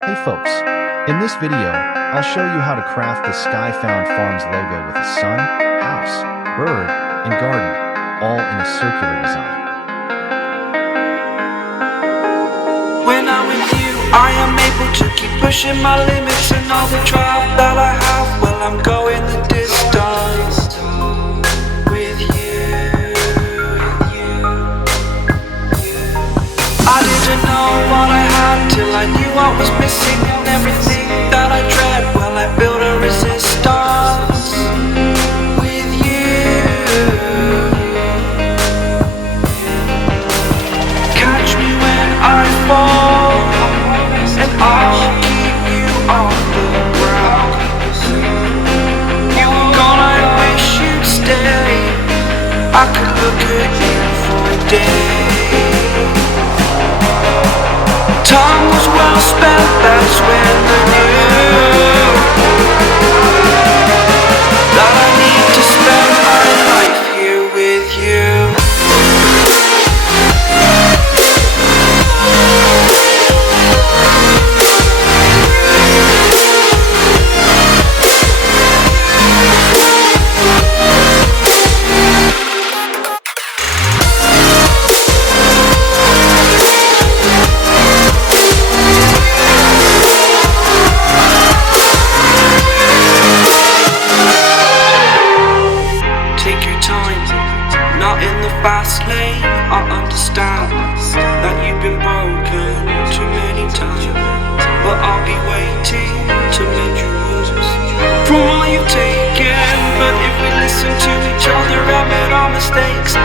Hey folks, in this video, I'll show you how to craft the Skybound Farms logo with a sun, house, bird, and garden, all in a circular design. When I'm with you, I am able to keep pushing my limits, and all the drive that I have, well, I'm going the distance with you. I didn't know what I had till I knew what was missing, and everything that I dread, well, I built a resistance with you. Catch me when I fall, and I'll keep you on the ground. You were gone, I wish you'd stay. I could look at you for a day. Time was well spent, that's when I knew that I need to spend my life here with you. Not in the fast lane, I understand that you've been broken too many times, but I'll be waiting to mend your wounds from all you've taken. But if we listen to each other, admit our mistakes,